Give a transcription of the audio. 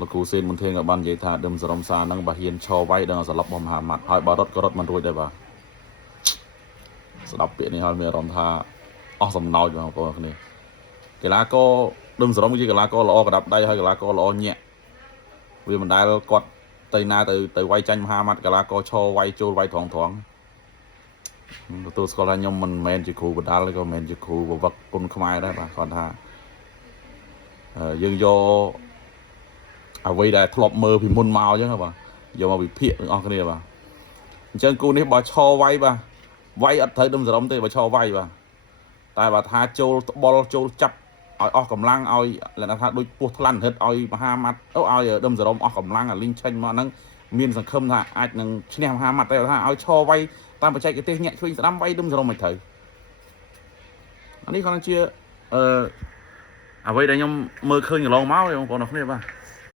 លោកគ្រូសេនមុនធៀងក៏បាននិយាយថាដឹមសរំសានឹងបើហ៊ានឈរវាយដឹងសន្លប់បំហាម៉ាត់ហើយបើរត់ក៏រត់មិនរួចដែរបាទស្ដាប់ពាក្យនេះហើយមានអារម្មណ៍ថាអស់សំណោចបងប្អូនគ្នាកីឡាករដឹមសរំគឺជាកីឡាករល្អកដាប់ដៃហើយកីឡាករល្អញាក់វាមិនដែលគាត់ទៅណាទៅវាយចាញ់មហាម៉ាត់កីឡាករឈរវាយចូលវាយត្រង់ទទួលស្គាល់ថាខ្ញុំមិនមែនជាគ្រូបដាល់ក៏មិនមែនជាគ្រូបវឹកគុណខ្មែរដែរបាទគាត់ថាយើងយកអ្វីដែលធ្លាប់មើលពីមុនមកអញ្ចឹងបាទយកមកវិភាគទាំងអស់គ្នាបាទអញ្ចឹងគូនេះបើឈរវាយបាទវាយអត់ត្រូវដឹមសរំទេបើឈរវាយបាទតែបើថាចូលត្បុលចូលចាប់ឲ្យអស់កម្លាំងឲ្យលក្ខណៈថាដូចពោះថ្លាន់ហិតឲ្យមហាម៉ាត់ឲ្យដឹមសរំអស់កម្លាំងអាលីងឆេញមកហ្នឹងមានសង្ឃឹមថាអាចនឹងឈ្នះមហាម៉ាត់តែថាឲ្យឈរវាយតាមបច្ចេកទេសញាក់ឆ្វេងស្ដាំវាយដឹមសរំមិនត្រូវអានេះគាត់ជាអ្វីដែលខ្ញុំមើលឃើញកន្លងមកបងប្អូនអរគ្នាបាទ